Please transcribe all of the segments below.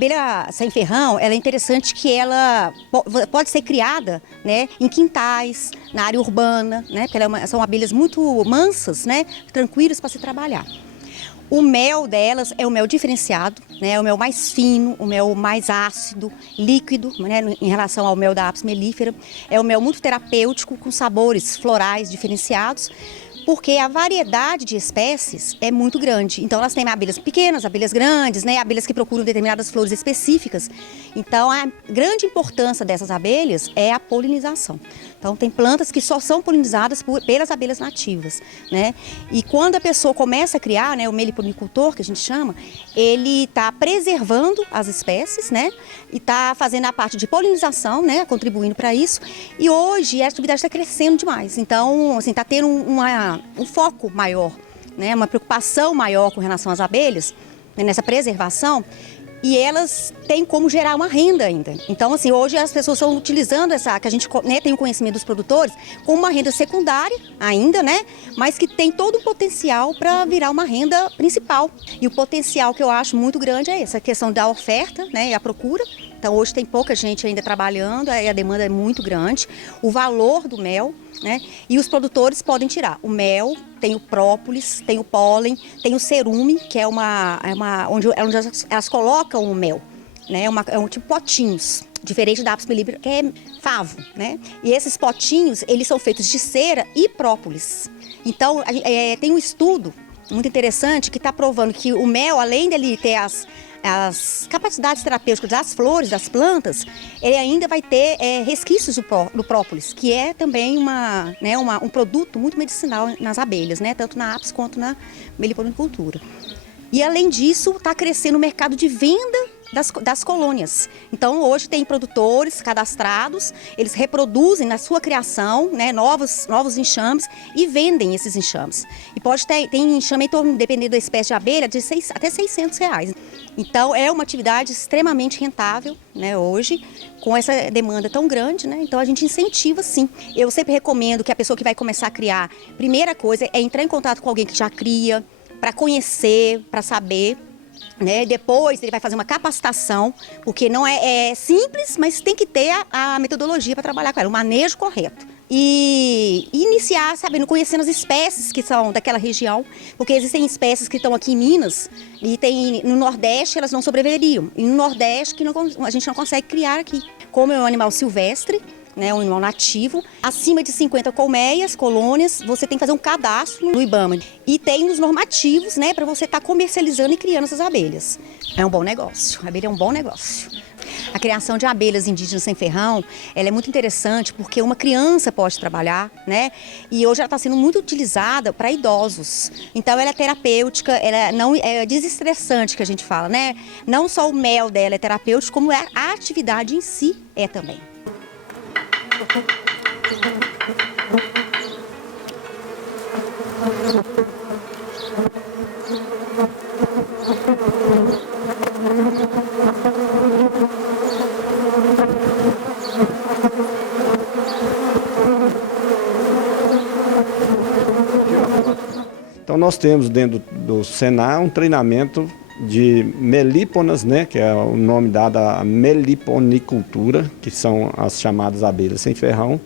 abelha sem ferrão, ela é interessante que ela pode ser criada, né, em quintais, na área urbana, né, porque são abelhas muito mansas, né, tranquilas para se trabalhar. O mel delas é o mel diferenciado, né, é o mel mais fino, o mel mais ácido, líquido, né, em relação ao mel da Apis mellifera. É o mel muito terapêutico, com sabores florais diferenciados, porque a variedade de espécies é muito grande. Então elas têm abelhas pequenas, abelhas grandes, né, abelhas que procuram determinadas flores específicas. Então a grande importância dessas abelhas é a polinização. Então tem plantas que só são polinizadas pelas abelhas nativas, né? E quando a pessoa começa a criar, né, o meliponicultor, que a gente chama, ele está preservando as espécies, né? E está fazendo a parte de polinização, né, contribuindo para isso. E hoje a atividade está crescendo demais. Então, assim, está tendo um foco maior, né, uma preocupação maior com relação às abelhas, né, nessa preservação, e elas têm como gerar uma renda ainda. Então, assim, hoje as pessoas estão utilizando que a gente, né, tem o conhecimento dos produtores, como uma renda secundária ainda, né, mas que tem todo o potencial para virar uma renda principal. E o potencial que eu acho muito grande é essa questão da oferta, né, e a procura. Então, hoje tem pouca gente ainda trabalhando, e a demanda é muito grande. O valor do mel, né? E os produtores podem tirar o mel, tem o própolis, tem o pólen, tem o cerume, que é onde elas colocam o mel, né? É um tipo potinhos, diferente da Apis mellifera, que é favo, né? E esses potinhos, eles são feitos de cera e própolis. Então, tem um estudo muito interessante que está provando que o mel, além dele ter as capacidades terapêuticas das flores, das plantas, ele ainda vai ter resquícios do própolis, que é também um produto muito medicinal nas abelhas, né? Tanto na Apis quanto na meliponicultura. E além disso, está crescendo o mercado de venda das colônias. Então hoje tem produtores cadastrados, eles reproduzem na sua criação, né, novos enxames e vendem esses enxames. E tem enxame em torno, dependendo da espécie de abelha, de até R$600. Então é uma atividade extremamente rentável, né, hoje, com essa demanda tão grande, né? Então a gente incentiva sim. Eu sempre recomendo que a pessoa que vai começar a criar, primeira coisa é entrar em contato com alguém que já cria, para conhecer, para saber, né? Depois ele vai fazer uma capacitação, porque não é simples, mas tem que ter a metodologia para trabalhar com ela, o manejo correto. E iniciar, sabendo, conhecendo as espécies que são daquela região, porque existem espécies que estão aqui em Minas e no Nordeste elas não sobreviveriam. E no Nordeste a gente não consegue criar aqui. Como é um animal silvestre, né, um animal nativo, acima de 50 colônias, você tem que fazer um cadastro no IBAMA. E tem os normativos, né, para você estar comercializando e criando essas abelhas. É um bom negócio, a abelha é um bom negócio. A criação de abelhas indígenas sem ferrão, ela é muito interessante porque uma criança pode trabalhar, né? E hoje ela está sendo muito utilizada para idosos. Então ela é terapêutica, ela não é desestressante, que a gente fala, né? Não só o mel dela é terapêutico, como a atividade em si é também. Então nós temos dentro do Senar um treinamento de melíponas, né, que é o nome dado à meliponicultura, que são as chamadas abelhas sem ferrão,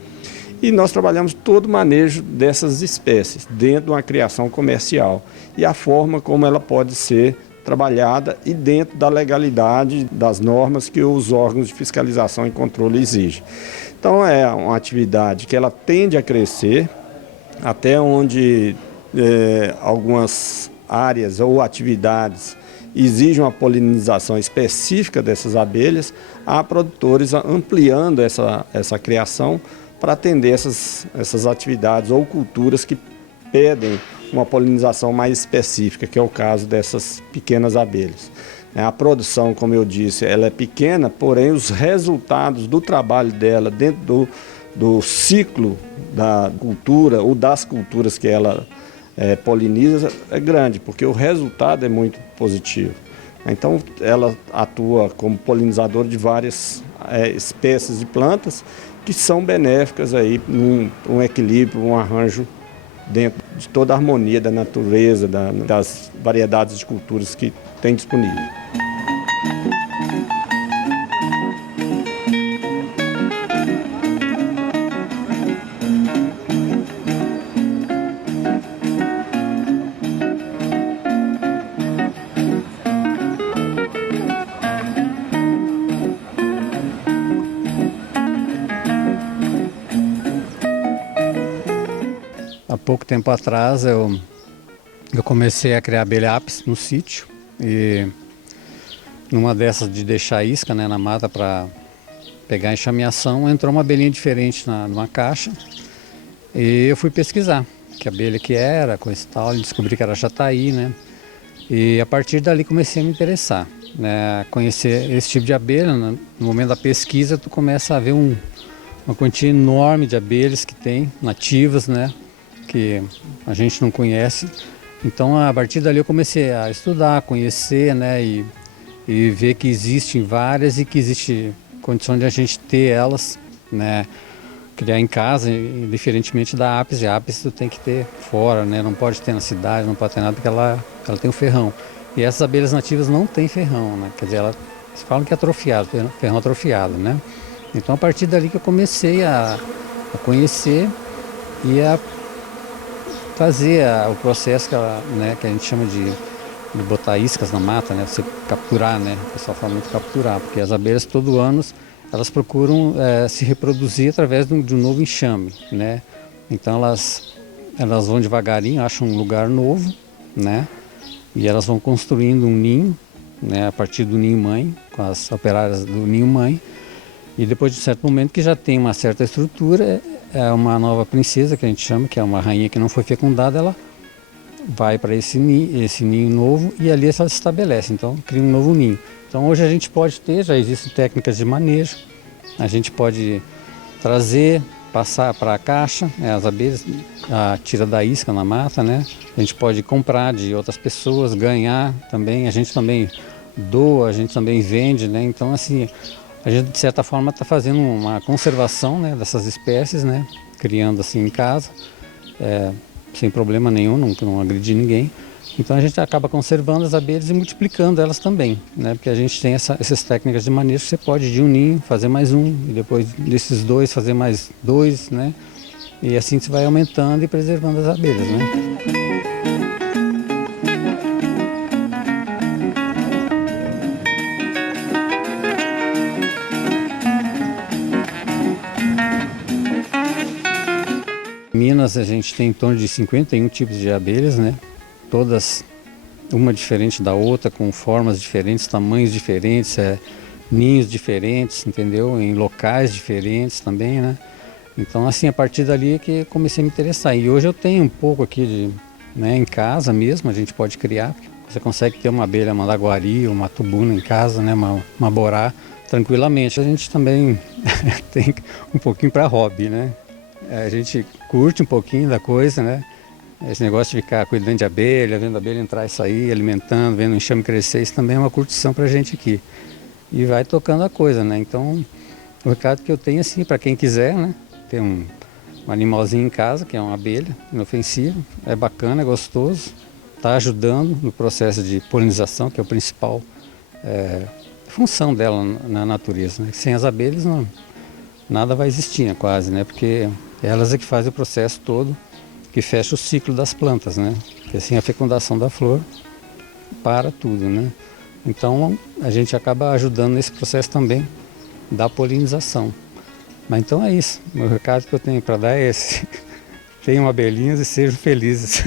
e nós trabalhamos todo o manejo dessas espécies dentro de uma criação comercial e a forma como ela pode ser trabalhada e dentro da legalidade das normas que os órgãos de fiscalização e controle exigem. Então é uma atividade que ela tende a crescer até onde algumas áreas ou atividades exigem uma polinização específica dessas abelhas, há produtores ampliando essa criação para atender essas atividades ou culturas que pedem uma polinização mais específica, que é o caso dessas pequenas abelhas. A produção, como eu disse, ela é pequena, porém os resultados do trabalho dela dentro do ciclo da cultura ou das culturas que ela poliniza é grande, porque o resultado é muito positivo. Então ela atua como polinizador de várias espécies de plantas que são benéficas aí num equilíbrio, um arranjo dentro de toda a harmonia da natureza, das variedades de culturas que tem disponível. pouco tempo atrás eu comecei a criar abelha apis no sítio e numa dessas de deixar isca, né, na mata para pegar enxameação, entrou uma abelhinha diferente numa caixa e eu fui pesquisar que abelha que era, coisa e tal, e descobri que era jataí, né? E a partir dali comecei a me interessar, né, conhecer esse tipo de abelha. No momento da pesquisa tu começa a ver uma quantia enorme de abelhas que tem, nativas, né, que a gente não conhece. Então a partir dali eu comecei a estudar, conhecer, né, e ver que existem várias e que existe condição de a gente ter elas, né, criar em casa, diferentemente da apis. E a apis tu tem que ter fora, né, não pode ter na cidade, não pode ter nada porque ela tem o ferrão. E essas abelhas nativas não têm ferrão, né, quer dizer, elas falam que é atrofiado, ferrão atrofiado, né. Então a partir dali que eu comecei a conhecer e a fazer o processo que a gente chama de botar iscas na mata, né? Você capturar, né? O pessoal fala muito capturar, porque as abelhas todo ano elas procuram se reproduzir através de um novo enxame, né? Então elas vão devagarinho, acham um lugar novo, né? E elas vão construindo um ninho, né? A partir do ninho mãe, com as operárias do ninho mãe. E depois de um certo momento que já tem uma certa estrutura, é uma nova princesa, que a gente chama, que é uma rainha que não foi fecundada, ela vai para esse ninho novo e ali ela se estabelece, então cria um novo ninho. Então hoje a gente pode ter, já existem técnicas de manejo, a gente pode trazer, passar para a caixa, né, as abelhas, tira da isca na mata, né? A gente pode comprar de outras pessoas, ganhar também, a gente também doa, a gente também vende, né? Então assim, a gente de certa forma está fazendo uma conservação, né, dessas espécies, né? Criando assim em casa, sem problema nenhum, não agredir ninguém. Então a gente acaba conservando as abelhas e multiplicando elas também, né? Porque a gente tem essas técnicas de manejo que você pode de um ninho fazer mais um, e depois desses dois fazer mais dois, né? E assim você vai aumentando e preservando as abelhas, né? Em Minas a gente tem em torno de 51 tipos de abelhas, né? Todas uma diferente da outra, com formas diferentes, tamanhos diferentes, ninhos diferentes, entendeu? Em locais diferentes também, né? Então assim, a partir dali é que comecei a me interessar. E hoje eu tenho um pouco aqui né, em casa mesmo, a gente pode criar. Você consegue ter uma abelha mandaguari, uma tubuna em casa, né? Uma borá, tranquilamente. A gente também tem um pouquinho para hobby, né? A gente curte um pouquinho da coisa, né? Esse negócio de ficar cuidando de abelha, vendo a abelha entrar e sair, alimentando, vendo o enxame crescer, isso também é uma curtição pra gente aqui. E vai tocando a coisa, né? Então, o recado que eu tenho, assim, para quem quiser, né? Ter um animalzinho em casa, que é uma abelha inofensiva, é bacana, é gostoso, tá ajudando no processo de polinização, que é o principal função dela na natureza, né? Sem as abelhas, nada vai existir, né, quase, né? Porque elas é que fazem o processo todo, que fecha o ciclo das plantas, né? Porque assim a fecundação da flor para tudo, né? Então a gente acaba ajudando nesse processo também da polinização. Mas então é isso. O meu recado que eu tenho para dar é esse. Tenham abelhinhas e sejam felizes.